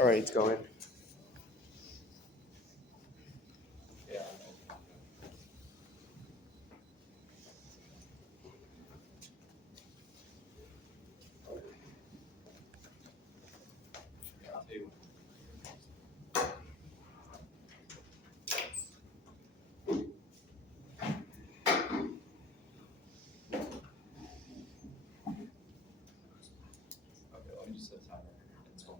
All right, it's going. Yeah. Okay, let me just set a timer. It's going.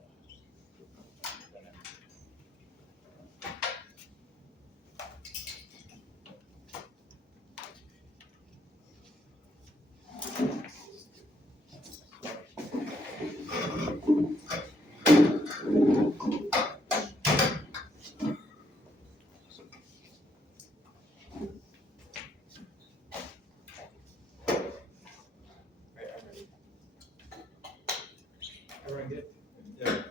Everyone good? Yeah.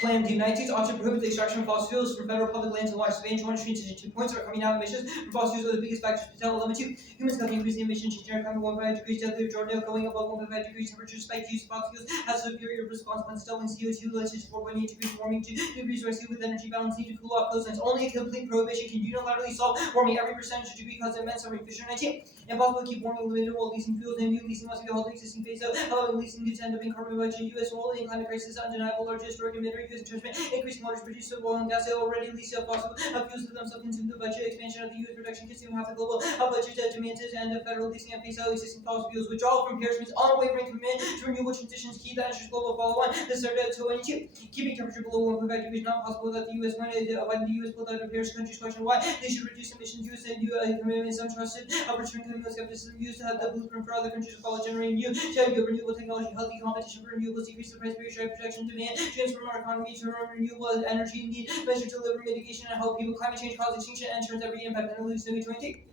Plan the United States ought to prohibit the extraction of fossil fuels from federal public lands and waters. Advantage 1 to 2 points are coming out emissions from fossil fuels are the biggest factors to tell. Element 2. Humans can increase the emissions to generate carbon 1.5 degrees Celsius. Jordan going above 1.5 degrees temperature spike use of fossil fuels has superior risk consequences. Doubling CO2 led to 4.8 degrees warming to degrees rescue with energy balance need to cool off coastlines. Only a complete prohibition can unilaterally solve warming every percentage degree cause immense suffering. Fisher 19. Impossible to keep warming limited while leasing fuels and new leasing must be held existing phase out. Allowing leasing to end up in carbon budget. U.S. role in climate crisis undeniable largest historic emitter U.S. judgment. Increasing motors produced of oil and gas already leased fossil fuels to themselves consume the budget. Expansion of the U.S. production consume half the global budget demands and the federal leasing and phase out existing fossil fuels. Withdrawal from Paris means unwavering commitment to renewable transitions. Key that ensures global follow on. This started at 22. Keeping temperature below 1.5 degrees not possible that the U.S. when the U.S. pulled out of Paris countries question why they should reduce emissions. U.S. and new commitments untrusted. Return communal skepticism used to have the blueprint for other countries to follow generating new renewable technology, healthy competition for renewables, decrease the price barrier, protection demand, transform our economy to renewable energy need, measure deliver mitigation and help people. Climate change cause extinction and turns every impact and lose 2020.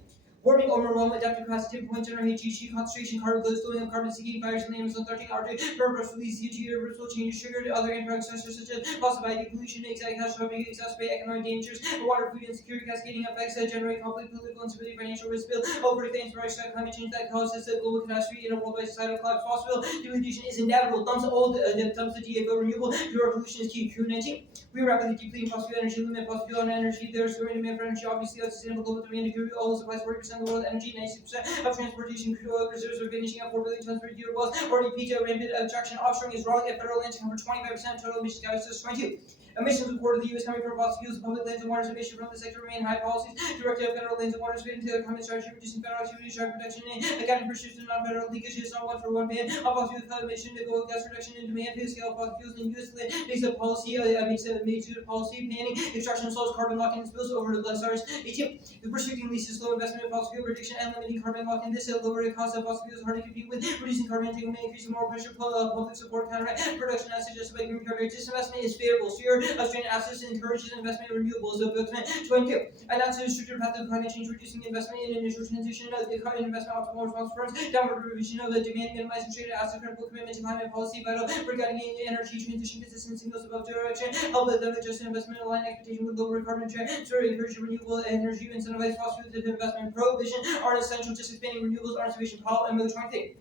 Warming, overwhelming, adaptive capacity, point generate GC concentration, carbon goods, going up, carbon seeking fires in the Amazon 13 hour day, purpose release, CO2 irreversible changes triggered, other impacts such as possible pollution, catastrophic, exacerbate economic dangers, water, food insecurity, cascading effects that generate conflict, political instability, financial risk, bill, over things for climate change that causes a global catastrophe in a worldwide societal collapse. Fossil depletion is inevitable. Dumps the DA for renewable, pure evolution is key. Q19. We rapidly depleting fossil fuel energy, limit fossil fuel energy. There's growing demand for energy, obviously, sustainable global demand. Crude oil supplies 40% of the world energy, 90% of transportation. Crude oil reserves are finishing at 4 billion tons per year. Wells already peaked at rampant abstraction. Offshoring is wrong at federal lands account for 25% of total emissions. Guys, 22. Emissions reported the U.S. coming from fossil fuels, public lands and waters emission from the sector remain high. Policies directed at federal lands and waters fit into the climate strategy, reducing federal activity, drought protection, and accounting for shifts in non-federal leakage. It's not one for one ban. Fossil fuel emission to go gas reduction and demand to scale fossil fuels in U.S. land makes a policy makes a major policy banning extraction solves carbon locking and spills over to the stars. 18. The restricting leases slow investment in fossil fuel prediction and limiting carbon locking. This lower the cost of fossil fuels hard to compete with, reducing carbon entanglement, increasing more pressure, public support, counteract production as suggested by green carbon. Disinvestment is favorable. Steer Australian assets encourages investment in renewables. 22. Announce a restricted path of climate change, reducing investment in initial transition of the carbon investment optimal response firms, downward revision of the demand, minimizing trade asset critical commitment to climate policy, vital regarding energy transition, consistent signals above direction, help them adjust investment align expectation with lower carbon transfer, encourage renewable energy, incentivize fossil fuel investment prohibition are essential, just expanding renewables aren't sufficient. Powell and 23.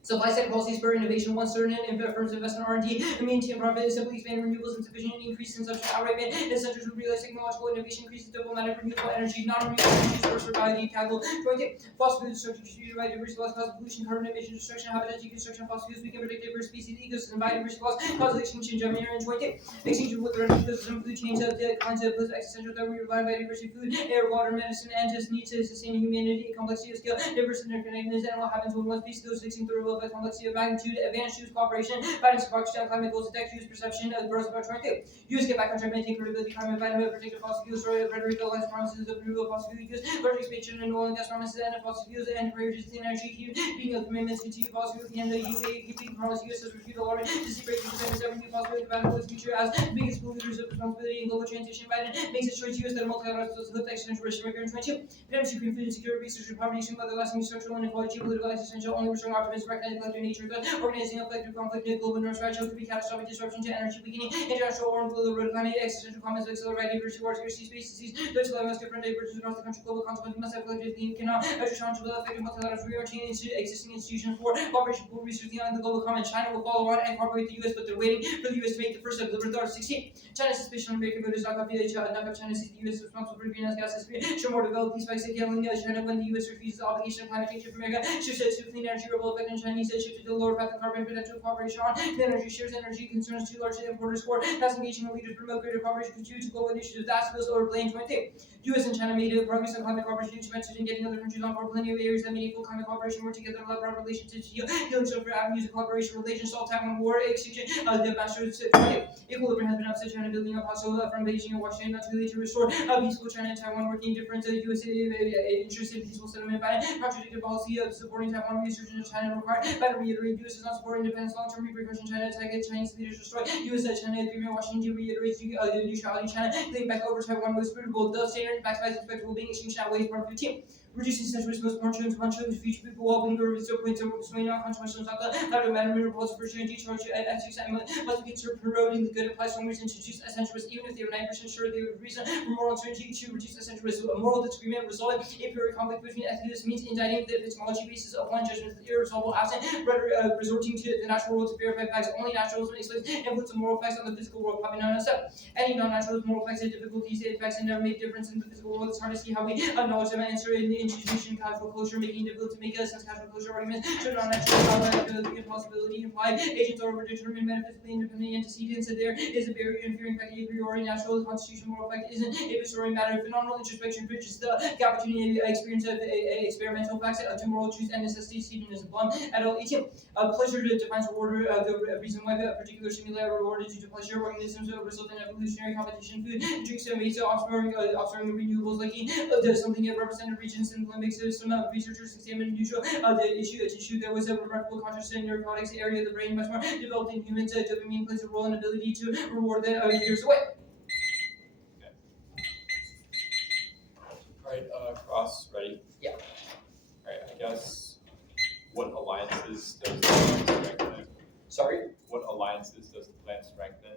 Supply side policies spur innovation. One certain firms invest in R&D and maintain profit. Simply expand renewables insufficient and increase consumption outright ban. Incentives to realize technological innovation, increases diplomatic renewable energy, non-renewable energy source for biology, tackle. 20. Fossil fuel destruction contributed by diversity loss, cause pollution, carbon emission, destruction, habitat deconstruction, fossil fuels. We can predict diverse species, ecosystem, biodiversity loss, cause extinction, and 20. Extinction with the ecosystem, food chains of the concept of existential that we rely on biodiversity, food, air, water, medicine, and just need to sustain humanity, complexity of scale, diversity, interconnectedness, and what happens when one species goes extinct through the complexity of magnitude, advanced use cooperation, fighting sparks down climate goals, attack use perception of growth about 22. Use get back on track, maintain credibility, climate environment, protective fossil fuels, rhetoric, alliance promises of renewable fossil fuel use, large expansion in oil and gas promises, and fossil fuels, and priorities clean energy, being of commitments, continue fossil fuel, and the UK keeping promise US has refused alarming to see breakthrough commitments, every new fossil fuel compatible with future as the biggest polluters of responsibility in global transition. Biden makes its choice US that a multilateral hook extension risk record 22. Pandemic, Supreme food insecurity, research, poverty, single lasting structural inequality, political existential, only restoring optimism, fragmented collective nature of organizing a collective conflict in global north side could be catastrophic disruption to energy weakening, international war and global climate, existential comments of accelerated virtue wars, scarcity species, those who must confront divergences across the country, global consequences must have collective theme, cannot responsible effect of multilateral rearranging existing institutions for cooperation, global research beyond the global common. China will follow on and cooperate with the U.S., but they're waiting for the U.S. to make the first step. Libertad 16. China's suspicion of American voters knock off China sees the U.S. responsible for greenhouse gases. Show more developed peace by signaling China when the U.S. refuses the obligation of climate change of America. Shifts to clean energy rebel effect and Chinese shifted to the lower path of carbon potential cooperation on the energy shares energy concerns too large importers for that's engaging the leaders promote greater cooperation contribute to global initiatives. That's bills over blame 23. U.S. and China made progress on climate cooperation instruments in getting other countries on board plenty of areas that meaningful climate cooperation work together love broad relationships healing for avenues of collaboration relations all Taiwan war execution the masters equilibrium has been upset China building up hostile from Beijing and Washington not too late to restore peaceful China and Taiwan working different U.S. interest in peaceful settlement by contradicted policy of supporting Taiwan research in China required by the reiterate U.S. is not supporting independence long-term repercussion China attack Chinese leaders destroy U.S. China agreement Washington reiterates neutrality China leading back over Taiwan was suitable the standard facts by respectable being exchanged outweighs part of 15. Reducing centuries most more children one children future people well being or so points of swing on consequences of the matter matter reports for sure and charge ethics and must be considered promoting the good applies some reason to reduce essential risk even if they were 9% sure they would reason for moral uncertainty to reduce essential risk a moral disagreement resolving a period conflict between ethicists means indicting the epistemology basis of one judgment irresolvable absent rather resorting to the natural world to verify facts only naturalism explains influence of moral facts on the physical world probably not step any non-naturalist moral facts have difficulties facts and never make difference in the physical world it's hard to see how we acknowledge them and answer in the institution casual closure making it difficult to make a sense casual closure arguments should non-natural impossibility imply agents are overdetermined metaphysically independent antecedents that there is a barrier interfering fact a priori natural constitution moral fact isn't a story matter phenomenal introspection bridges the gap between experience of experimental facts to moral truths and necessity Stephen is blunt at all 18 pleasure defines order the reason why a particular stimuli are rewarded due to pleasure organisms result in evolutionary competition food drinks and meats offspring renewables like there's something that represented regions in the limbic system researchers examined unusual the issue there was a remarkable contrast in neurocortex area of the brain much more developed in humans dopamine plays a role in ability to reward that years away. Alright, Cross, ready? Yeah. Alright, I guess what alliances does the plan strengthen? Sorry? What alliances does the plan strengthen?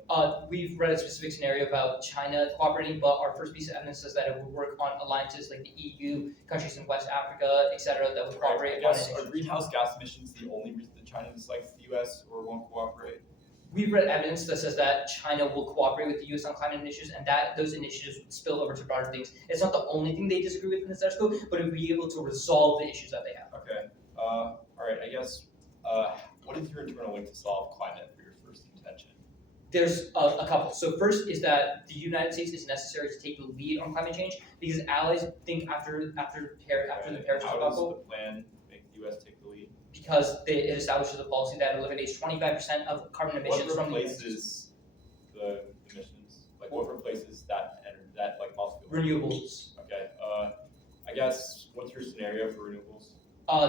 We've read a specific scenario about China cooperating, but our first piece of evidence says that it would work on alliances like the EU, countries in West Africa, etc., that would cooperate. I guess are greenhouse gas emissions the only reason that China dislikes the US or won't cooperate? We've read evidence that says that China will cooperate with the U.S. on climate initiatives, and that those initiatives would spill over to broader things. It's not the only thing they disagree with in the status quo, but it would be able to resolve the issues that they have. Okay. Alright, I guess what is your internal link to solve climate for your first intention? There's a couple. So first is that the United States is necessary to take the lead on climate change because allies think after the Paris How does the plan make the U.S. take the lead? Because it establishes a policy that eliminates 25% of carbon emissions from the What replaces the emissions? Like what replaces that like fossil fuel? Renewables. Okay. I guess what's your scenario for renewables?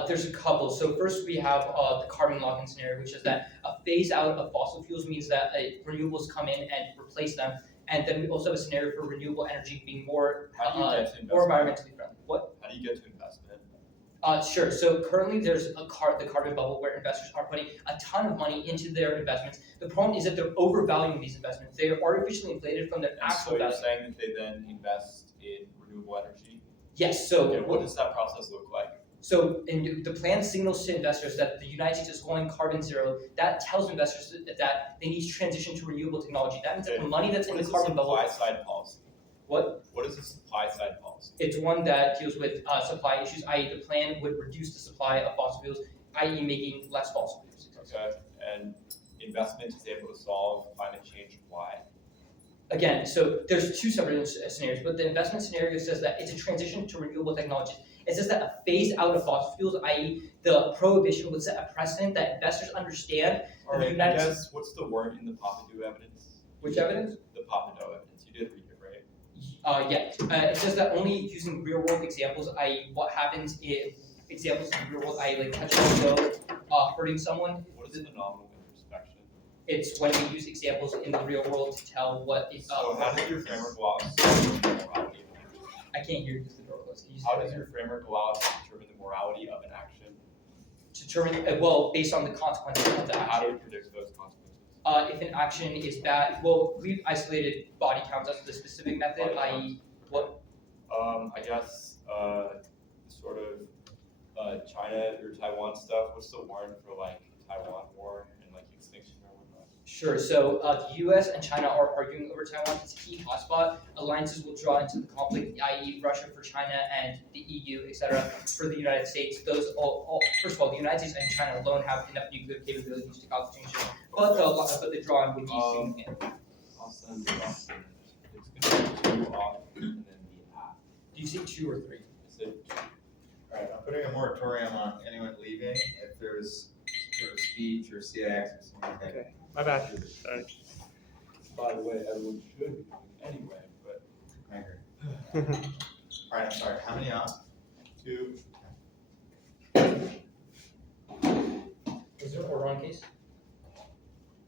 There's a couple. So first we have the carbon lock-in scenario, which is that a phase out of fossil fuels means that renewables come in and replace them. And then we also have a scenario for renewable energy being more environmentally friendly. What? How do you get to investment? Sure. So currently there's the carbon bubble where investors are putting a ton of money into their investments. The problem is that they're overvaluing these investments. They are artificially inflated from their actual value. So you're saying that they then invest in renewable energy? Yes. So okay, what does that process look like? So in the plan signals to investors that the United States is going carbon zero. That tells investors that they need to transition to renewable technology. That means that the money that's in the carbon bubble. What is the supply side policy? What? What is the supply side policy? It's one that deals with supply issues, i.e. the plan would reduce the supply of fossil fuels, i.e. making less fossil fuels. Okay, and investment is able to solve climate change, why? Again, so there's two separate scenarios, but the investment scenario says that it's a transition to renewable technologies. It says that a phase out of fossil fuels, i.e. the prohibition would set a precedent that investors understand. All right, I guess what's the word in the Papadou evidence? Which evidence? The Papadou evidence, you did read it, right? It says that only using real world examples, i.e. what happens if examples in the real world, i.e. like touching a toe, hurting someone. What is phenomenal introspection? It's when we use examples in the real world to tell what is. So how does your framework allow us to determine the morality of an action? I can't hear you because the door closed. How does your framework allow us to determine the morality of an action? To determine, based on the consequences of the How do action. we predict those consequences? If an action is bad, we've isolated body counts as the specific method, i.e. what? I guess, sort of, China or Taiwan stuff. What's the warrant for like Taiwan war and like extinction or whatnot? Sure. So the U.S. and China are arguing over Taiwan. It's a key hotspot. Alliances will draw into the conflict, i.e., Russia for China and the EU, etc., for the United States. Those all first of all, the United States and China alone have enough nuclear capabilities to cause extinction, but the drawing would be significant. I'll send it off. It's gonna be 2 off and then the half. Do you see 2 or 3? I said 2. Alright, I'm putting a moratorium on anyone leaving if there's sort of speech or CIX or something like that. Okay, my bad. Sorry. By the way, everyone should be doing anyway, but I agree. Alright, I'm sorry, how many off? 2. Is there a Oron case?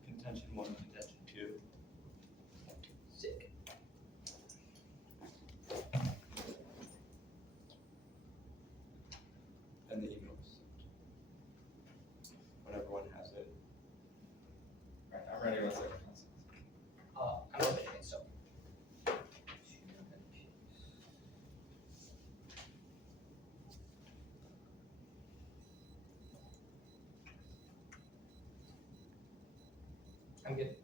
Contention 1, contention 2. Sick. And the emails. When everyone has it. Alright, I'm ready, let's second. I'm opening it, so. I'm good.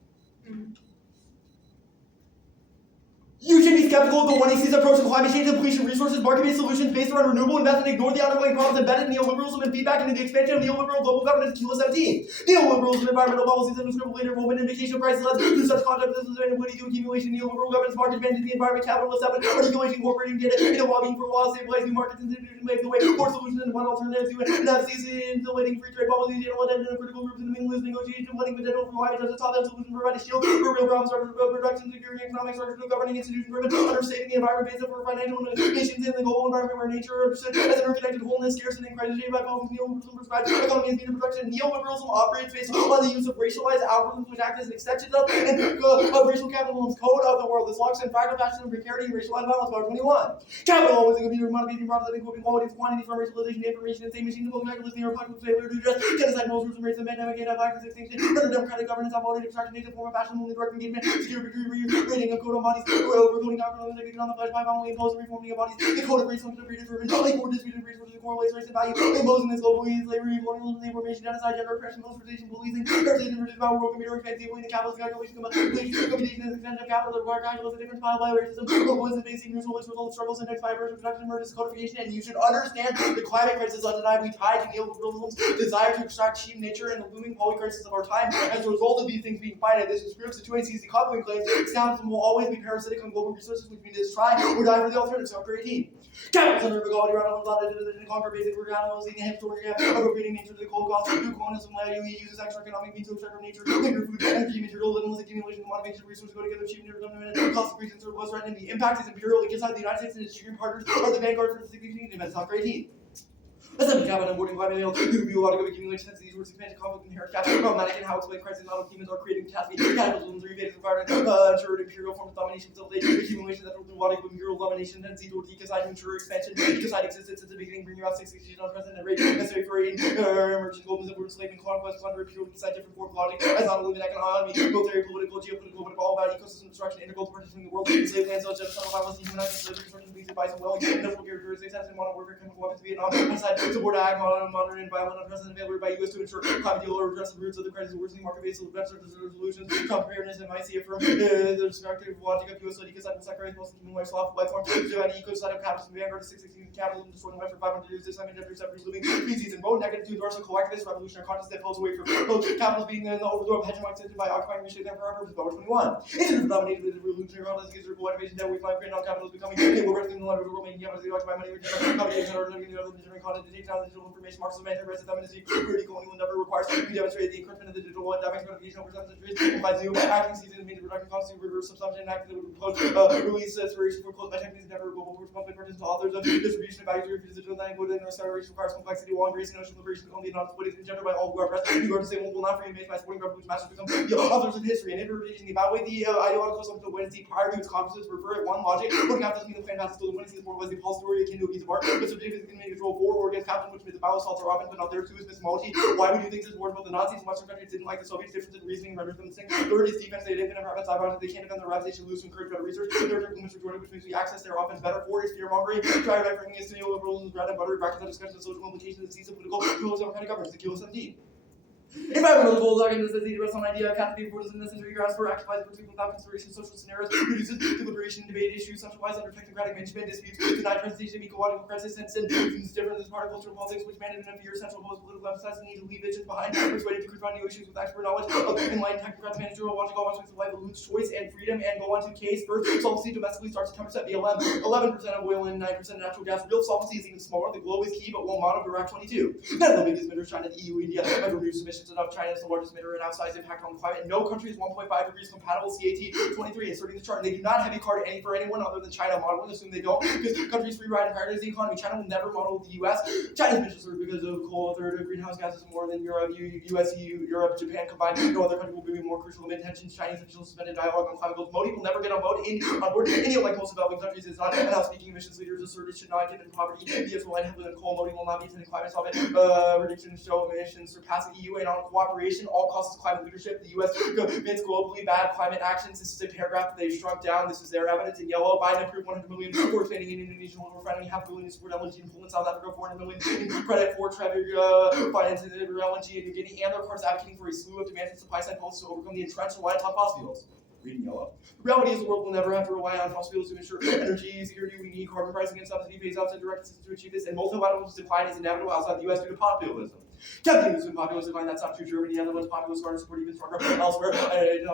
You should be skeptical of the one AC's approach to climate change, depletion, resources, market-based solutions based around renewable investment, ignore the underlying problems embedded in neoliberalism and feedback into the expansion of neoliberal global governance in 2017. Neoliberalism, environmental policies, and discriminatory movement, indication of crisis led through such concepts as sustainability to accumulation, neoliberal governance, market managing the environment, capital establishment, articulation, incorporating data, into lobbying for laws, stabilize new markets, institutions, make the way for solutions and one alternative to it, and FCC, insulating free trade policies, general attention of critical groups in the meaningless negotiation, letting potential for climate justice, top-down solution, provide a shield for real problems, production, security, economic structure, governing institution driven, understanding the environment based on financial nations in the global environment where nature are understood as an interconnected wholeness, scarcity, and crisis shaped by policies neoliberalism prescribed economy and means of production. Neoliberalism operates based on the use of racialized algorithms which act as an extension of racial capitalism's code of the world. This locks in fractal fashion and precarity and racialized violence. Part 21. Capital always a computer motivating process of equipment qualities, quantities from racialization, information, and same machines of calculus, near apocalypse, failure to address genocide, most roots, and race, and pandemic, anti-blackness, extinction, under democratic governance, operated extraction, native form of fashion, only direct engagement, secure rating of code on bodies, overcoding algorithms, on the flesh by violently imposing reforming of bodies, the code of race functions predetermined, equal distributed resources, correlates race and value, imposing this global slavery, colonialism, information, genocide, gender oppression, militarization, policing, parasitism, reduced power, world computer, expansion, the capitalist calculation, computation, and extension of capital, the required calculus, the difference filed by racism, poison, basic neutral list, results, struggles, index, fibers, production, emergence, codification, and you should understand the climate crisis undeniably tied to neoliberalism's desire to extract cheap nature and the looming polycrisis of our time. As a result of these things being fighted, this group situation sees the coupling claims, capitalism will always be parasitic on global resources, which means it's try or die for the alternative. Chapter 18. Capitalism under equality, rather than conquer basic organizing and historic appropriating nature to the cold cost. New colonialism, we uses extra economic means to extract nature, labor, food, energy, material, limitless accumulation, motivation, resources go together, cheap, near, cost of reasons, surplus, threatening the impact is imperial inside the United States and its trading partners are the vanguard for the 16th events. Chapter 18. Assembly cabinet voting climate mail, new review a lot of accumulation sense these words expansion conflict inherent capital problematic and how explain crisis not of humans are creating catastrophe capitalism 3 phases environment ensured imperial form of domination facilitate accumulation that will do a lot of imperial domination and see toward ecocide ensure expansion ecocide existence at the beginning bring you out 6 on present rate necessary for aid emerging global word slave and conquest plunder imperial ecocide different form of logic as not a living economy military political geopolitical but all about ecosystem destruction integral to partitioning the world slave lands such as some violence dehumanizing slavery construction being advice and welling industrial characteristics as in modern warfare chemical weapons Vietnam inside support ag modern and violent unprecedented failure by U.S. to ensure climate deal or address the roots of the crisis, worsening market-based solutions, preparedness, and IC affirm the destructive logic of U.S. ecocide will sacrifice most of human life, sloth, life form, to an ecocide of capitalism, vanguard of 616 capitalism, destroying life for 500 years, this time and every separate living species, and both negative to endorse a collectivist revolutionary conscious that pulls away from both capitalism being the overthrow of hegemonic system by occupying reshape them for our purpose. Power 21. It's dominated with the revolutionary conscious against the motivation that we find creating on capitalism becoming capable of resting in the life of the world, making capitalism occupy money, competition, or looking at other different content to take down the digital information, Marxism, anti-racist, feminism, security, colonial endeavor requires we demonstrate the encryption of the digital and damage notification over substances implies new acting season means production constantly reverse subsumption and acting that would propose release aspiration for closed by techniques never global towards public purchase to authors of distribution of values refuse digital and included in acceleration requires complexity long grace and notion liberation only not split is engendered by all who are oppressed you are disabled will not free based by sporting revolution masters become the authors of history and interpretation the about way the ideological assumption of Wednesday prior to its conferences refer at one logic putting out this mean the plan passes to the Wednesday the board was the Paul story akin to a piece of art but subject is going to control 4 organ against capitalism, which made the bioassaults are often, but not there too, is epistemology. Why we do things is more about the Nazis and Western countries didn't like the Soviets' difference in reasoning and rendered them distinct. Third is defense. They didn't have they can't defend their rights. They should lose to encourage better research. Third is majority, which means we access their offense better. Fourth is fear mongering. Try right bringing us to neoliberalism, bread and butter, back to the discussion of social implications and seeds of political tools of kind of governance. The Kilo 17. Environmental goals arguments that lead us on idea of captivity for in necessary grasp for actualizing particular without consideration social scenarios, reduces deliberation, debate issues, centralized under technocratic management, disputes, denied presentation of ecological crisis, and differences as part of cultural politics, which management of your central political emphasize the need to leave visions behind, persuaded to confront new issues with expert knowledge of enlightened technocrats, managerial logical aspects of life, eludes choice and freedom, and go on to case first. Solvency domestically starts at 10%, BLM, 11% of oil and 9% of natural gas. Real solvency is even smaller. The globe is key, but will monitor Iraq 22. None of the biggest emitters, China, the EU, India, have reduced emissions enough. China is the largest emitter and outsized impact on the climate. No country is 1.5 degrees compatible. CAT 23 inserting the chart. And they do not have a card any for anyone other than China modeling. Assume they don't, because countries free ride and prioritize the economy. China will never model the U.S. China's emissions are because of coal. Third, greenhouse gases more than Europe, U.S., EU, Europe, Japan combined. No other country will be more crucial amid tensions. Chinese officials suspended dialogue on climate goals. Modi will never get on board. India, like most developing countries, is not. And how speaking emissions leaders asserted should not get in poverty. India's will end heavily on coal. Modi will not be attending climate summit. Predictions show emissions surpassing EU and on cooperation. All costs of climate leadership. The U.S. commits globally bad climate actions. This is a paragraph that they've shrunk down. This is their evidence in yellow. Biden approved 100 million for expanding in Indonesia. We're finding $500 million to support LNG in Poland, South Africa, 400 million in credit for finances in LNG in New Guinea, and their parts advocating for a slew of demand and supply side policies to overcome the entrenched reliance on fossil fuels. Reading yellow. The reality is the world will never have to rely on fossil fuels to ensure energy security. We need carbon pricing and subsidy phase outs and direct systems to achieve this, and multilateral decline is inevitable outside the U.S. due to populism. Capitalism and populism decline, that's not true. Germany, Netherlands, populist are support even stronger elsewhere.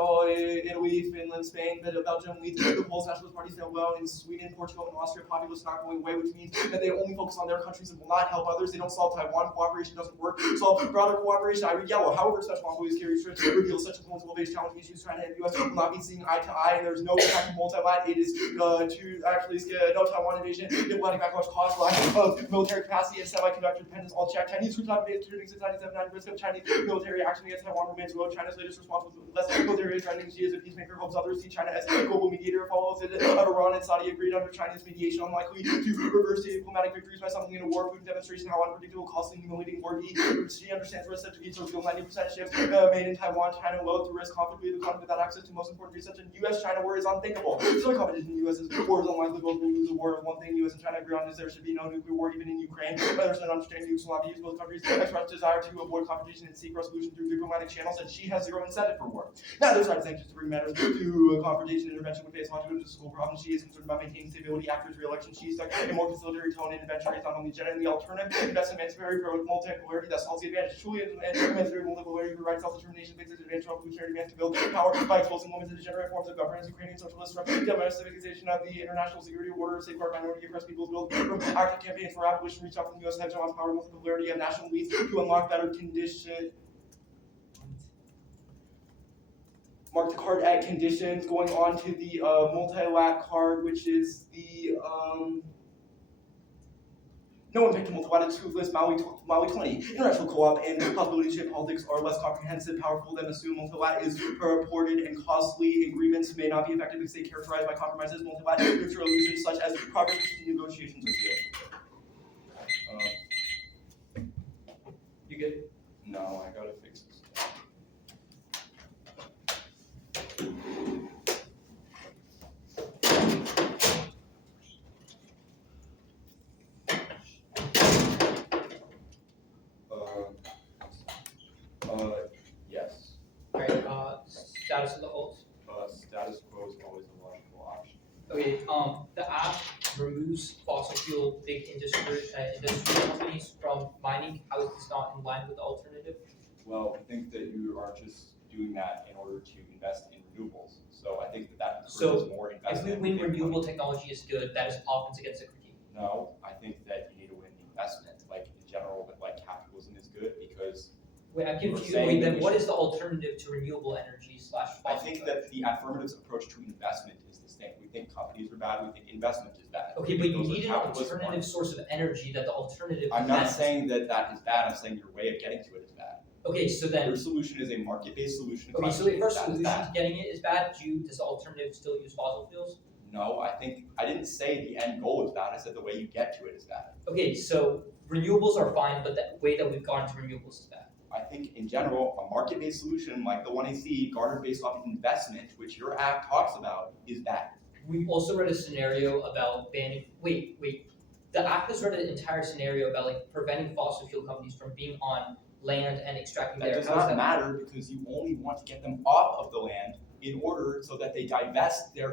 Italy, Finland, Spain, Belgium leads the Polish nationalist parties fail well. In Sweden, Portugal, and Austria, populists not going away, which means that they only focus on their countries and will not help others. They don't solve Taiwan. Cooperation doesn't work. Solve broader cooperation. I read yellow. However, such monopolies carry strict reveal such a multiple-based challenging issues China and the U.S. will not be seeing eye to eye. There's no impact of multilateral. It is to actually no Taiwan invasion, diplomatic backlash, cost, lack of military capacity, and semiconductor dependence. All check. Chinese troops not since 1979. Risk of Chinese military action against Taiwan remains low. China's latest response was less military threatening. She is a peacemaker. Hopes others see China as a global mediator. Follows it. Iran and Saudi agreed under China's mediation, unlikely to reverse the diplomatic victories by something in a war. Putin demonstration how unpredictable, costly, humiliating war be. She understands risk to be so 90% ships made in Taiwan. China will to risk conflict with the conflict without access to most important research. And U.S.-China war is unthinkable. So the competition in the U.S. war is unlikely. Both will lose the war. One thing U.S. and China agree on is there should be no nuclear war even in Ukraine. Others don't understand nukes will not be used. Both countries express desire to avoid competition and seek resolution through diplomatic channels, and she has zero incentive for war. Neither side is anxious to bring matters to confrontation and intervention with face on to school problems. She is concerned about maintaining stability after his re-election. She stuck a more conciliatory tone in intervention rates on the agenda and the alternative. Invest in emancipatory multipolarity that solves the advantage. Truly emancipatory multipolarity for right self-determination makes it advantage of revolutionary demands to build power by exposing women to degenerate forms of governance. Ukrainian socialists from domesticization of the international security order, safeguard minority oppressed peoples, build from active campaigns for abolition, reach out from the U.S. hegemon power, multipolarity of national elites to unlock better conditions. Mark the card at conditions, going on to the multi-lat card, which is the no impact to multi-lat truth list, Maui 20. International co-op and possibility ship politics are less comprehensive, powerful than assumed. Multi-lat is purported and costly. Agreements may not be effective because they characterized by compromises. Multi-lat neutral illusions such as progress between negotiations with you. You good? No, I gotta fix this. Yes. Alright, status of the alt. Status quo is always a logical option. Okay, the app removes fossil fuel big industry companies from mining. How is this not in line with the alternative? Well, I think that you are just doing that in order to invest in renewables. So I think that encourages So, more If investment. we win renewable technology is good, that is offense against the critique. No, I think that you need to win investment. Like in general, like capitalism is good because Wait, I'm You're confused. saying Wait, that then we what should- is the alternative to renewable energy / fossil I think that the affirmative approach to investment is the same. We think companies are bad. We think investment is bad. Okay, but you Those are need an capitalist alternative ones. source of energy that the alternative I'm not prevents. saying that that is bad. I'm saying your way of getting to it is bad. Okay, so then Your solution is a market-based solution. to okay, so climate if our change. That is solution bad. to getting it is bad, does the alternative still use fossil fuels? No, I didn't say the end goal is bad. I said the way you get to it is bad. Okay, so renewables are fine, but the way that we've gone to renewables is bad. I think in general, a market-based solution like the one I see, garnered based off investment, which your act talks about, is bad. We also read a scenario about banning. Wait. The act has read an entire scenario about like preventing fossil fuel companies from being on land and extracting That their. does not matter because you only want to get them off of the land in order so that they divest their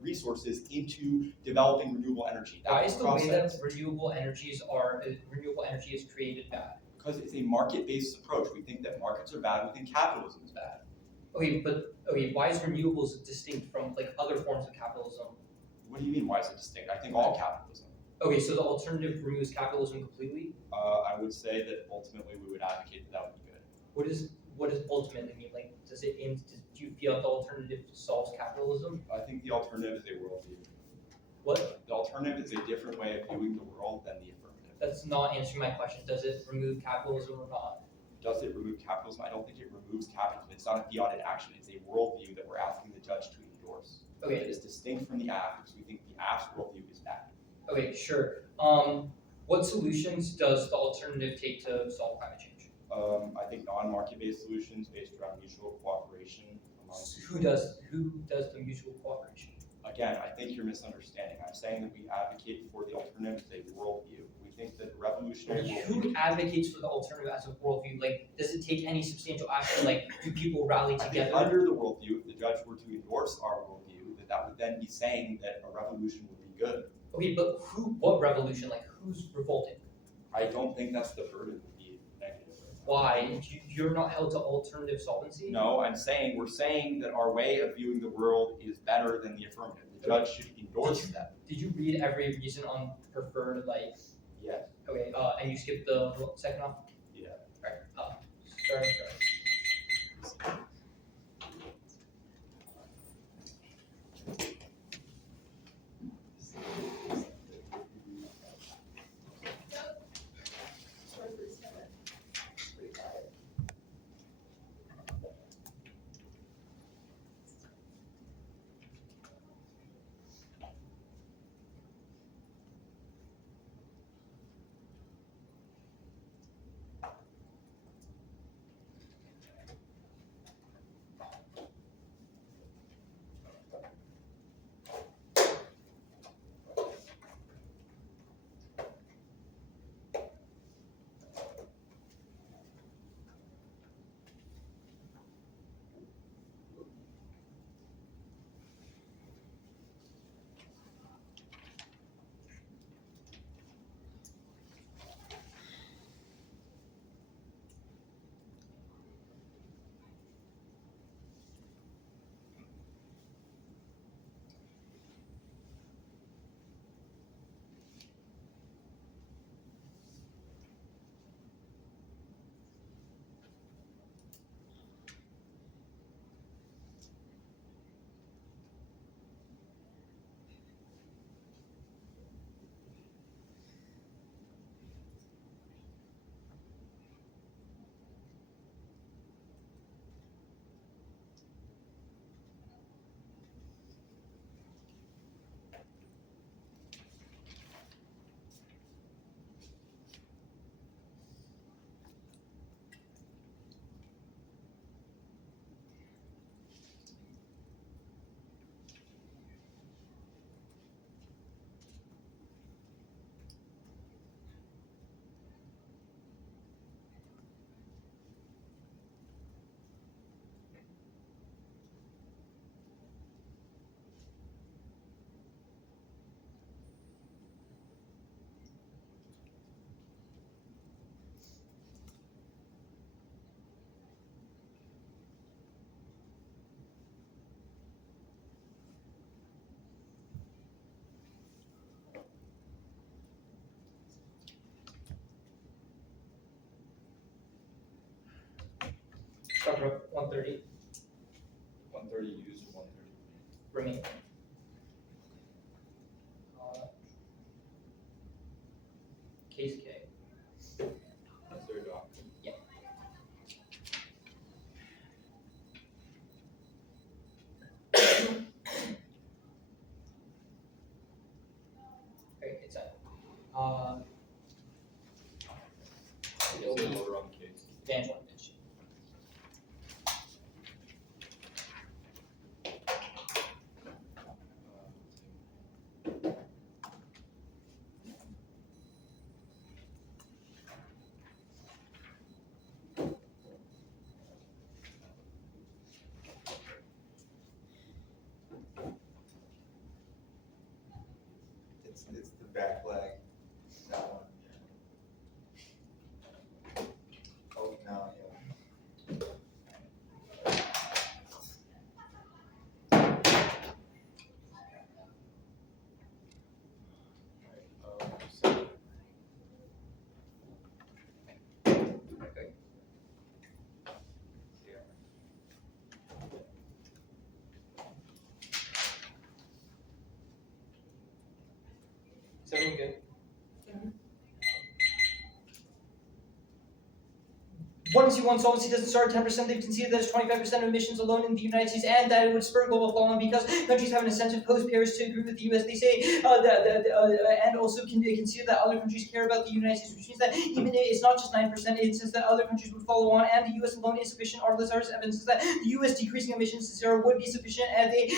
resources into developing renewable energy. Why That's is the the way that process. renewable energy is created bad? Because it's a market-based approach. We think that markets are bad. We think capitalism is bad. Okay, why is renewables distinct from like other forms of capitalism? What do you mean? Why is it distinct? I think all capitalism. Okay, so the alternative removes capitalism completely. I would say that ultimately we would advocate that would be good. What does ultimately mean? Like, do you feel the alternative solves capitalism? I think the alternative is a worldview. What? The alternative is a different way of viewing the world than the affirmative. That's not answering my question. Does it remove capitalism or not? Does it remove capitalism? I don't think it removes capitalism. It's not a theotic action. It's a worldview that we're asking the judge to endorse. Okay. It is distinct from the act because we think the act's worldview is bad. Okay, sure. What solutions does the alternative take to solve climate change? I think non-market-based solutions based around mutual cooperation among Who does the mutual cooperation? Again, I think you're misunderstanding. I'm saying that we advocate for the alternative as a worldview. We think that the revolutionary Who worldview. advocates for the alternative as a worldview? Like, does it take any substantial action? Like, do people rally I think together? under the worldview, if the judge were to endorse our worldview, that would then be saying that a revolution would be good. Okay, but what revolution? Like, who's revolting? I don't think that's the burden would be negative. Why? You're not held to alternative solvency? No, we're saying that our way of viewing the world is better than the affirmative. The judge should endorse that. Did you read every reason on preferred, like, Yes. okay, and you skipped the second off? Yeah. Alright, starting. Start from 130. 130 used, 130. Remain. Case K. That's their doctrine. Yeah. Van joint initiative. It's the back flag, that one. Oh, no, yeah. So, yeah. Is everyone good? 121 solvency doesn't start at 10%. They've conceded that it's 25% of emissions alone in the United States, and that it would spur global fallout because countries have an incentive post-Paris to agree with the U.S. They say and also can concede that other countries care about the United States, which means that even if it's not just 9%, it says that other countries would follow on, and the U.S. alone is sufficient. Our Lazarus evidence is that the U.S. decreasing emissions to zero would be sufficient, and they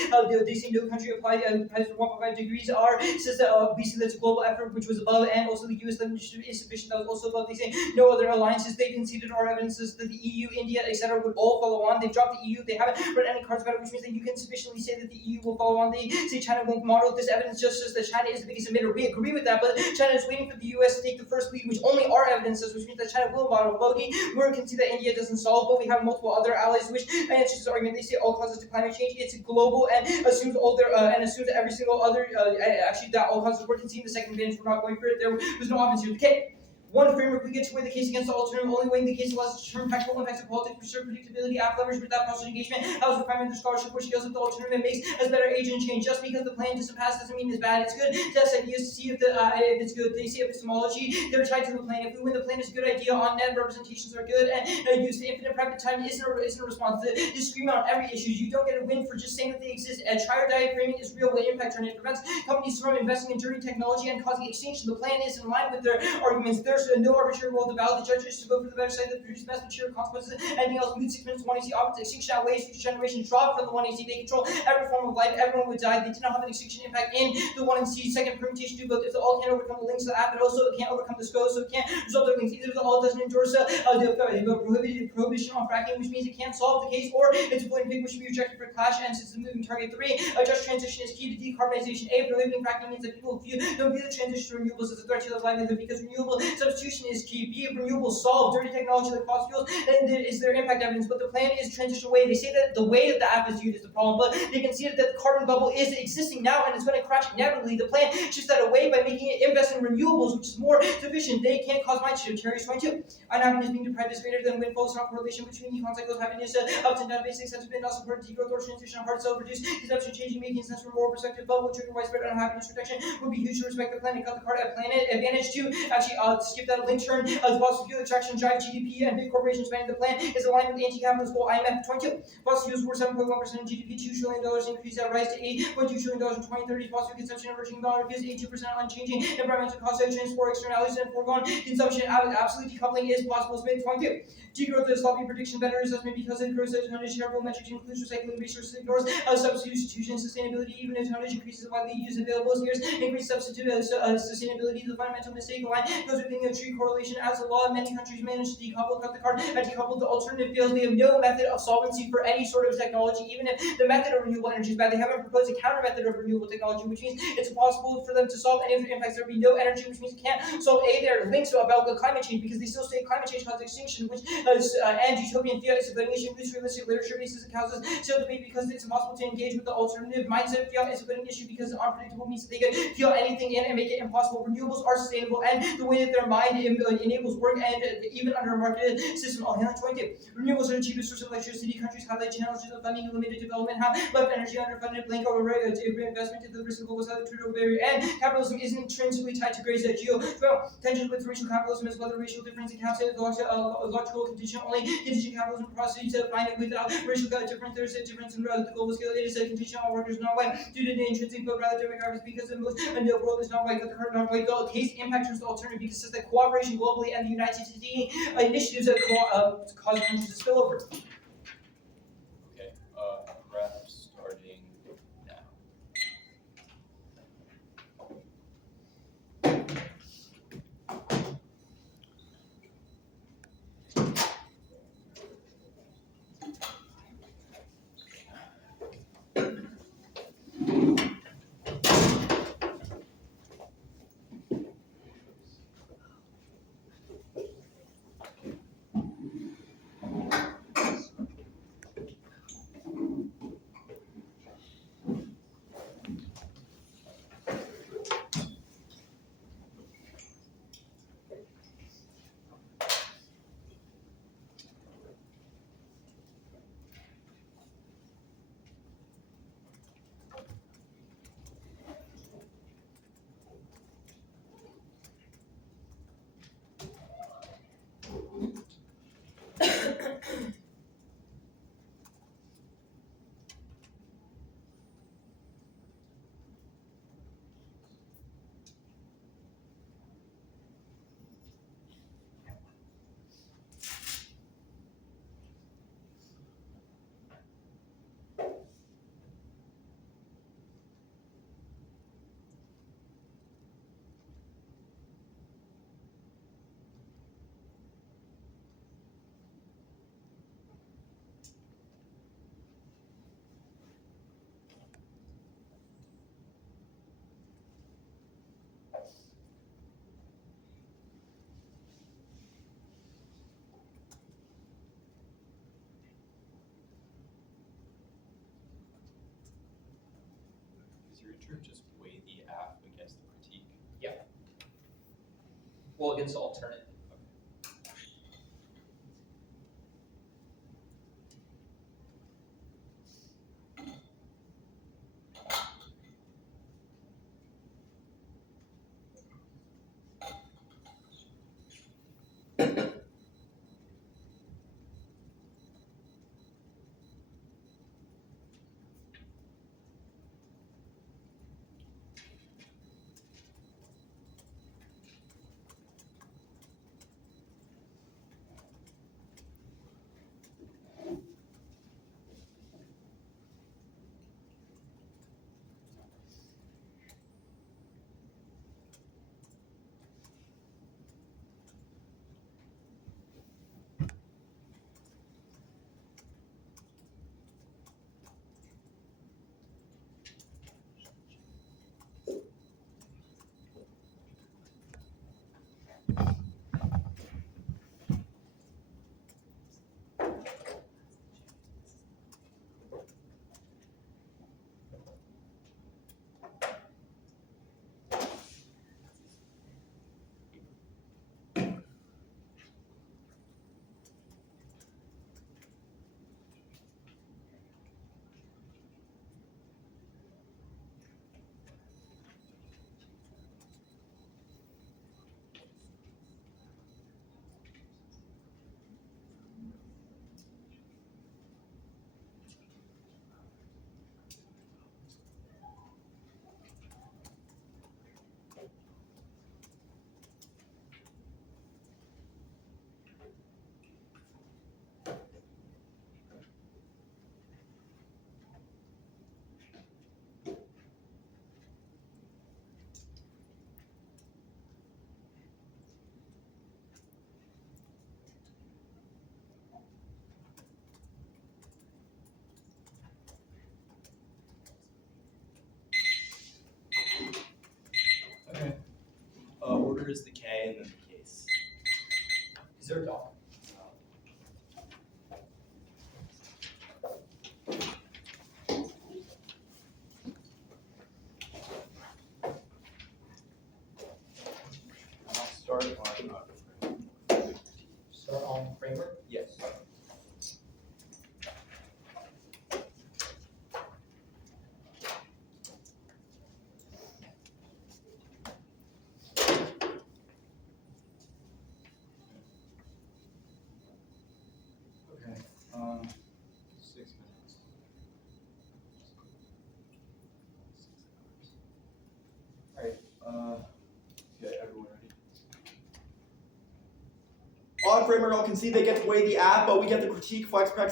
say no country applies to 1.5 degrees. R says that we see that's a global effort which was above, and also the U.S. initiative is sufficient. That was also above. They say no other alliances. They conceded our evidence is that the EU, India, etc. would all follow on. They've dropped the EU. They haven't read any cards about it, which means that you can sufficiently say that the EU will follow on. They say China won't model. This evidence just says that China is the biggest emitter. We agree with that, but China is waiting for the US to take the first lead, which only our evidence says, which means that China will model. Modi, we can see that India doesn't solve, but we have multiple other allies, which answers this argument. They say all causes to climate change. It's global and assumes all their assumes every single other actually that all causes were conceding the second advantage. We're not going for it. There was no options here. Okay. One framework, we get to weigh the case against the alternative, only weighing the case allows us to determine practical impacts of politics, preserve predictability, app leverage without process engagement, allows refinement of scholarship, which scales up the alternative, makes as better agent change. Just because the plan doesn't pass doesn't mean it's bad, it's good. Test ideas to see if it's good. They see epistemology, they're tied to the plan. If we win, the plan is a good idea, on net representations are good, and use the infinite private time isn't a response. You scream out on every issue. You don't get a win for just saying that they exist. Try or die framing is real, what impact on it prevents companies from investing in dirty technology and causing extinction. The plan is in line with their arguments. There's no arbitrary role to validate the judges to vote for the better side that produce best material consequences. Anything else moves 6 minutes to 180 opposite extinction outweighs future generations drop from the 180. They control every form of life. Everyone would die. They did not have an extinction impact in the 180. Second permutation do both. If the all can't overcome the links to the app, it also can't overcome the SCO, so it can't resolve their links. Either the all doesn't endorse the prohibition on fracking, which means it can't solve the case, or it's a blank pick which should be rejected for clash. And since the moving target 3, a just transition is key to decarbonization. A, prohibiting fracking means that people don't view the transition to renewables as a threat to their livelihood because renewable substitution is key. B, renewables solve dirty technology like fossil fuels, and is their impact evidence. But the plan is transition away. They say that the way that the app is used is the problem, but they conceded that the carbon bubble is existing now and it's going to crash inevitably. The plan shifts that away by making it invest in renewables, which is more sufficient. They can't cause mind shift. Terry's 22. Unhappiness being deprived is greater than windfall. It's not correlation between econ cycles, happiness, ups and downs, basic sense of being, not support, degrowth, or transition, hard self, reduce, consumption, changing, making sense from more perspective, bubble, trigger, widespread unhappiness reduction would be huge to respect the planet, cut the card at planet, advantage to actually skip that link turn, fossil fuel attraction, drive GDP, and big corporations spending the plan is aligned with the anti-capitalist goal. IMF 22. Fossil fuels were 7.1% of GDP, $2 trillion increase that rise to $8.2 trillion in 2030. Fossil consumption emerging dollar gives 82% unchanging. Environmental costs, transport externalities, and foregone consumption. Absolute decoupling is possible. Smith 22. Degrowth is sloppy prediction, better assessment because it grows as tonnage. Terrible metrics includes recycling resources, ignores substitution, sustainability. Even if tonnage increases widely used available scarce, increase substitute sustainability. The fundamental mistake line goes with being a tree correlation as a law. Many countries manage to decouple, cut the card, and decouple. The alternative fails. They have no method of solvency for any sort of technology, even if the method of renewable energy is bad. They haven't proposed a counter method of renewable technology, which means it's impossible for them to solve any of the impacts. There will be no energy, which means it can't solve their links about the climate change because they still say climate change causes extinction, which and utopian fiat is a nation whose realistic literature basis and causes still debate because it's impossible to engage with the alternative mindset. Fiat is a good issue because it's unpredictable means that they can feel anything in and make it impossible. Renewables are sustainable, and the way that their mind enables work, and even under a market system, all handling 20. Renewables are the cheapest source of electricity. Countries highlight challenges of funding limited development, have left energy underfunded, blank over investment to the risk of global south crude barrier, and capitalism isn't intrinsically tied to grace tensions with racial capitalism as well. The racial difference in capital logical condition only contingent capitalism process to find it without racial difference. There's a difference in the global scale. It is a condition all workers not white due to the intrinsic but rather demographics because the most the world is not white, but the current not white. The case impact turns the alternative because it says that cooperation globally and the United States initiatives that cause countries to spill over. Okay, graph starting now. Is your intro just weigh the AF against the critique? Well, against the alternative. Okay. Order is the K and then the case. Is there a dog? I'll start on Start on framework. yes. framework, I'll concede they get to weigh the app, but we get the critique. Flex prep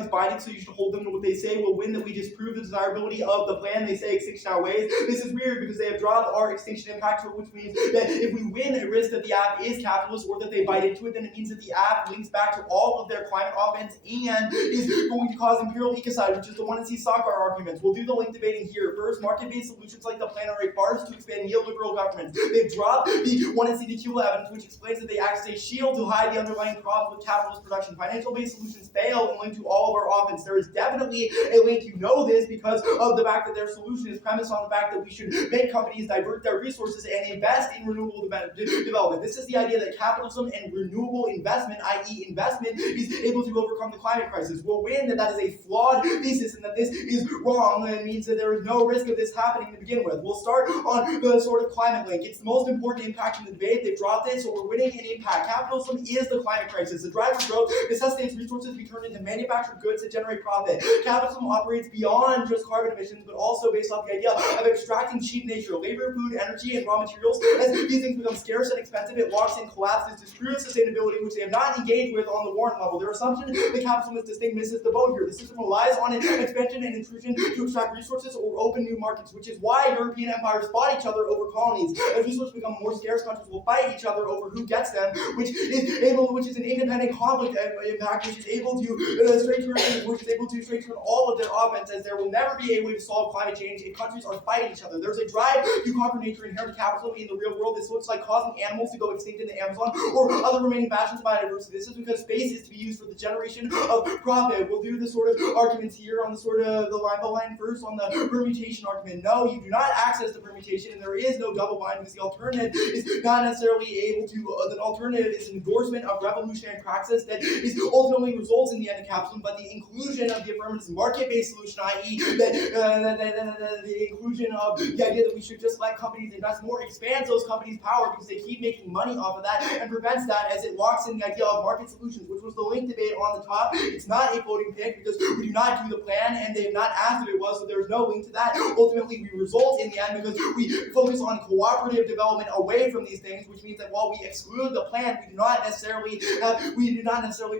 is binding, so you should hold them to what they say. We'll win that we disprove the desirability of the plan they say extinction outweighs. This is weird because they have dropped our extinction impact, which means that if we win a risk that the app is capitalist or that they bite into it, then it means that the app links back to all of their climate offense and is going to cause imperial ecocide, which is the 1 C soccer arguments. We'll do the link debating here. First, market-based solutions like the plan are a farce to expand neoliberal governments. They've dropped the 1 C DQ evidence, which explains that they act as a shield to hide the underlying problems with capitalist production. Financial-based solutions fail and link to all of our offense. There is definitely a link. You know this because of the fact that their solution is premised on the fact that we should make companies divert their resources and invest in renewable development. This is the idea that capitalism and renewable investment, i.e. investment, is able to overcome the climate crisis. We'll win that that is a flawed thesis and that this is wrong, and it means that there is no risk of this happening to begin with. We'll start on the sort of climate link. It's the most important impact in the debate. They've dropped it, so we're winning in impact. Capitalism is the climate crisis. The drive for growth necessitates resources be turned into manufactured goods that generate profit. Capitalism operates beyond just carbon emissions, but also based off the idea of extracting cheap nature, labor, food, energy, and raw materials. As these things become scarce and expensive, it locks in collapses, disproves sustainability, which they have not engaged with on the Warren level. Their assumption that capitalism is this thing misses the boat here. The system relies on expansion and intrusion to extract resources or open new markets, which is why European empires fought each other over colonies. As resources become more scarce, countries will fight each other over who gets them, which is an independent conflict impact, which is able to straight turn all of their offense, as there will never be a way to solve climate change if countries are fighting each other. There's a drive to conquer nature inherent to capitalism in the real world. This looks like causing animals to go extinct in the Amazon or other remaining bastions of biodiversity. This is because space is to be used for the generation of profit. We'll do the sort of arguments here on the sort of the line by line. First, on the permutation argument. No, you do not access the permutation, and there is no double bind because the alternative is not necessarily able to. The alternative is an endorsement of revolutionary praxis that is ultimately results in the end of capitalism, but the inclusion of the affirmative market-based solution, i.e., the inclusion of the idea that we should just let companies invest more, expands those companies' power because they keep making money off of that and prevents that as it locks in the idea of market solutions, which was the link debate on the top. It's not a voting pick because we do not do the plan and they have not asked if it was, so there's no link to that. Ultimately, we result in the end because we focus on cooperative development away from these things, which means that while we exclude the plan, we do not necessarily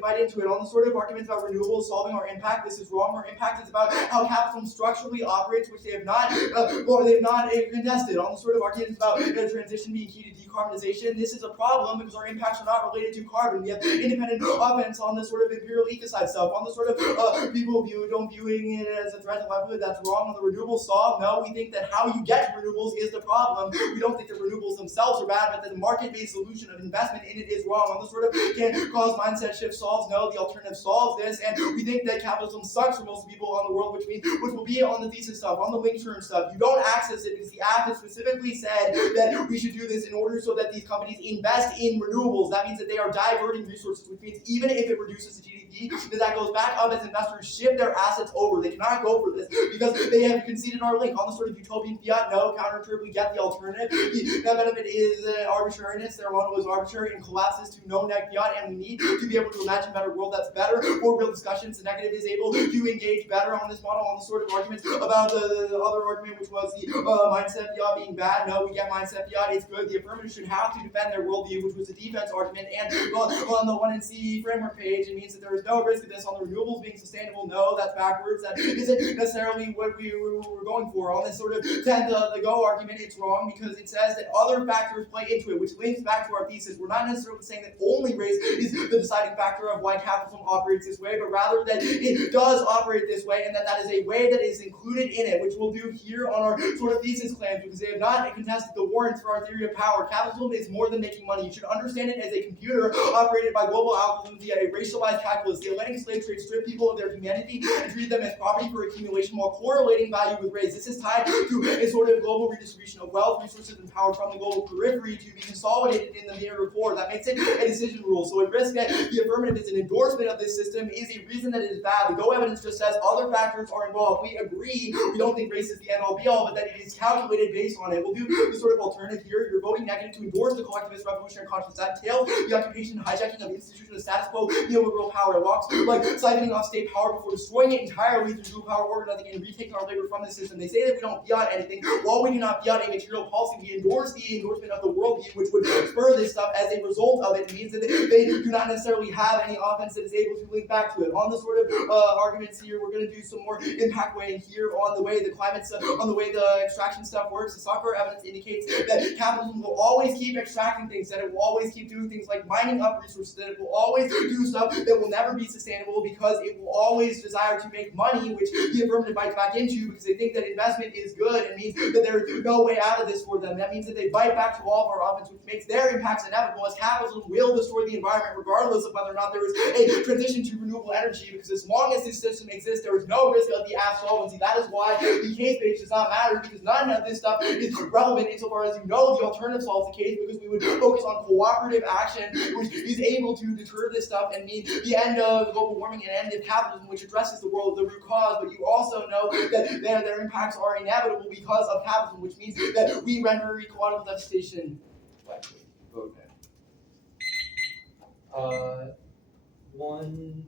bite into it. On the sort of arguments about renewables solving our impact, this is wrong. Our impact is about how capitalism structurally operates, which they have not contested. On the sort of arguments about transition being key to decarbonization, this is a problem because our impacts are not related to carbon. We have independent offense on the sort of imperial ecocide stuff. On the sort of people viewing it as a threat to livelihood, that's wrong. On the renewable solve, no, we think that how you get renewables is the problem. We don't think the renewables themselves are bad, but that the market-based solution of investment in it is wrong. On the sort of can cause mindset shift solves, no, the alternative solves this, and we think that capitalism sucks for most people on the world, which will be on the thesis stuff, on the link turn stuff. You don't access it because the app has specifically said that we should do this in order so that these companies invest in renewables. That means that they are diverting resources, which means even if it reduces the GDP, that goes back up as investors shift their assets over. They cannot go for this because they have conceded our link. On the sort of utopian fiat, no, counterintuitive, we get the alternative. The benefit is arbitrariness. Their model is arbitrary and collapses to no net fiat, and we need to be able to imagine a better world that's better for real discussions. The negative is able to engage better on this model. On the sort of arguments about the other argument, which was the mindset fiat being bad. No, we get mindset fiat, it's good. The affirmative should have to defend their worldview, which was the defense argument. And on the 1 C framework page, it means that there is no risk of this. On the renewables being sustainable, no, that's backwards. That isn't necessarily what we were going for. On this sort of the go argument, it's wrong because it says that other factors play into it, which links back to our thesis. We're not necessarily saying that only race is the deciding factor of why capitalism operates this way, but rather that it does operate this way and that is a way that is included in it, which we'll do here on our sort of thesis claims because they have not contested the warrants for our theory of power. Capitalism is more than making money. You should understand it as a computer operated by global algorithms via a racialized calculus. The Atlantic slave trade stripped people of their humanity and treated them as property for accumulation while correlating value with race. This is tied to a sort of global redistribution of wealth, resources, and power from the global periphery to be consolidated in the near core. That makes it a decision rule. So at risk that the affirmative is an endorsement of this system is a reason that it is bad. The go evidence just says other factors are involved. We agree. We don't think race is the end all be all, but that it is calculated based on it. We'll do the sort of alternative here. You're voting negative to endorse the collectivist revolutionary conscience that entails the occupation and hijacking of institutions of status quo neoliberal power. paradox, like siphoning off state power before destroying it entirely through dual power organizing and retaking our labor from the system. They say that we don't fiat anything. While we do not fiat a material policy, we endorse the endorsement of the worldview, which would spur this stuff as a result of it. It means that they do not necessarily have any offense that is able to link back to it. On the sort of arguments here, we're going to do some more impact weighing here on the way the on the way the extraction stuff works. The soccer evidence indicates that capitalism will always keep extracting things, that it will always keep doing things like mining up resources, that it will always do stuff that will never be sustainable because it will always desire to make money, which the affirmative bites back into because they think that investment is good and means that there is no way out of this for them. That means that they bite back to all of our offense, which makes their impacts inevitable, as capitalism will destroy the environment regardless of whether or not there is a transition to renewable energy, because as long as this system exists, there is no risk of the AFF solvency. That is why the case base does not matter, because none of this stuff is relevant insofar as you know the alternative solves the case, because we would focus on cooperative action, which is able to deter this stuff and mean the end of global warming and end of capitalism, which addresses the world, the root cause. But you also know that their impacts are inevitable because of capitalism, which means that we render ecological devastation likely. Okay. 130.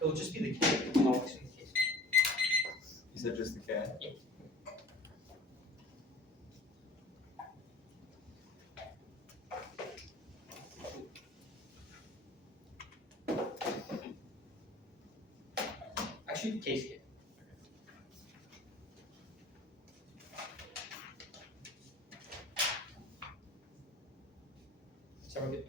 It will just be the case. Always be the case. You said just the cat? Yeah. Actually, the case kit. Sound good?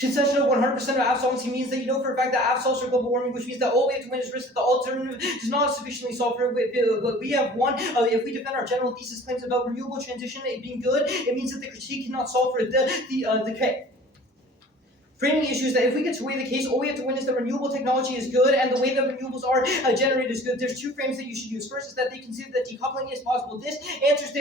Concession of 100% of AFF solvency means that you know for a fact that AFF solves for global warming, which means that all we have to win is risk that the alternative does not sufficiently solve for it. But we have won. If we defend our general thesis claims about renewable transition being good, it means that the critique cannot solve for the framing the issue is that if we get to weigh the case, all we have to win is that renewable technology is good and the way that renewables are generated is good. There's two frames that you should use. First is that they consider that decoupling is possible. This answers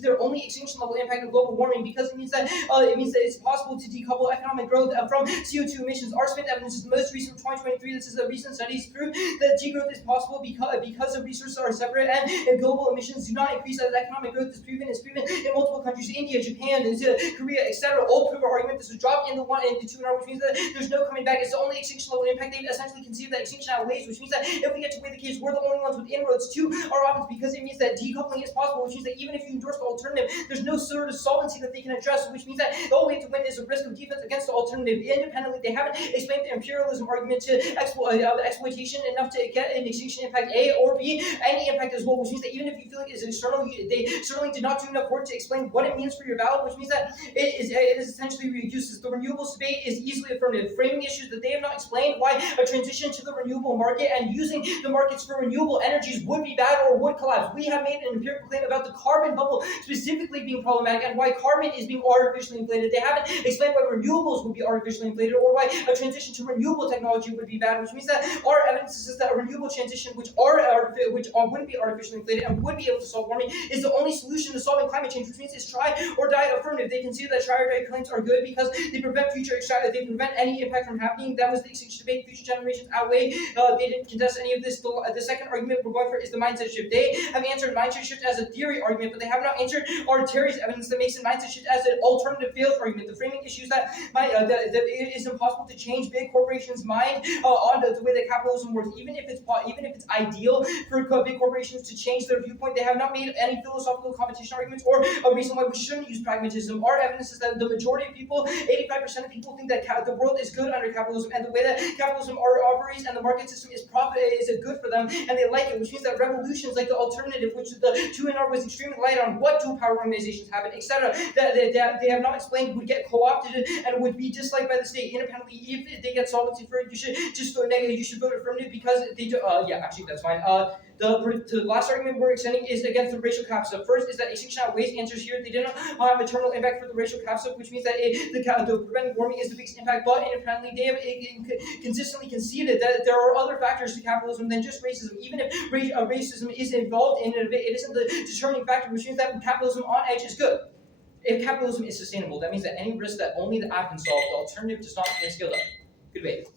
their only extinction level impact of global warming, because it means that it's possible to decouple economic growth from CO2 emissions. Our Smith evidence is the most recent from 2023. This is a recent studies prove that degrowth is possible because the resources are separate and global emissions do not increase as economic growth is proven. It's proven in multiple countries: India, Japan, Korea, etc. All prove our argument. This was dropped in the 1 and the 2 which means that there's no coming back. It's the only extinction level impact. They've essentially conceived that extinction outweighs, which means that if we get to weigh the case, we're the only ones with inroads to our offense, because it means that decoupling is possible, which means that even if you endorse the alternative, there's no sort of solvency that they can address, which means that all we have to win is a risk of defense against the alternative. Independently, they haven't explained the imperialism argument to exploitation enough to get an extinction impact A or B, any impact as well, which means that even if you feel like it's external, they certainly did not do enough work to explain what it means for your value, which means that it is essentially reduces. The renewables debate is is easily affirmative, framing issues that they have not explained why a transition to the renewable market and using the markets for renewable energies would be bad or would collapse. We have made an empirical claim about the carbon bubble specifically being problematic and why carbon is being artificially inflated. They haven't explained why renewables would be artificially inflated or why a transition to renewable technology would be bad, which means that our evidence is that a renewable transition which wouldn't be artificially inflated and would be able to solve warming is the only solution to solving climate change, which means it's try or die affirmative. They consider that try or die claims are good because they prevent they prevent any impact from happening. That was the extinction debate. Future generations outweigh. They didn't contest any of this. The second argument we're going for is the mindset shift. They have answered mindset shift as a theory argument, but they have not answered our Terry's evidence that makes a mindset shift as an alternative fails argument. The framing issues that that it is impossible to change big corporations' mind on the way that capitalism works. Even if it's ideal for big corporations to change their viewpoint, they have not made any philosophical competition arguments or a reason why we shouldn't use pragmatism. Our evidence is that the majority of people, 85% of people, think that the world is good under capitalism, and the way that capitalism operates and the market system is good for them, and they like it, which means that revolutions like the alternative, which the 2NR was extremely light on what dual power organizations have, etc., that they have not explained, would get co-opted and would be disliked by the state independently if they get solvency for it. You should just vote negative. You should vote affirmative because they do. Yeah, actually, that's fine. The last argument we're extending is against the racial capsule. First is that extinction outweighs answers here. They didn't have a terminal impact for the racial capsule, which means that the preventing warming is the biggest impact. But independently, they have consistently conceded that there are other factors to capitalism than just racism. Even if racism is involved in it, it isn't the determining factor, which means that capitalism on edge is good. If capitalism is sustainable, that means that any risk that only the app can solve, the alternative does not get scaled up. Good debate.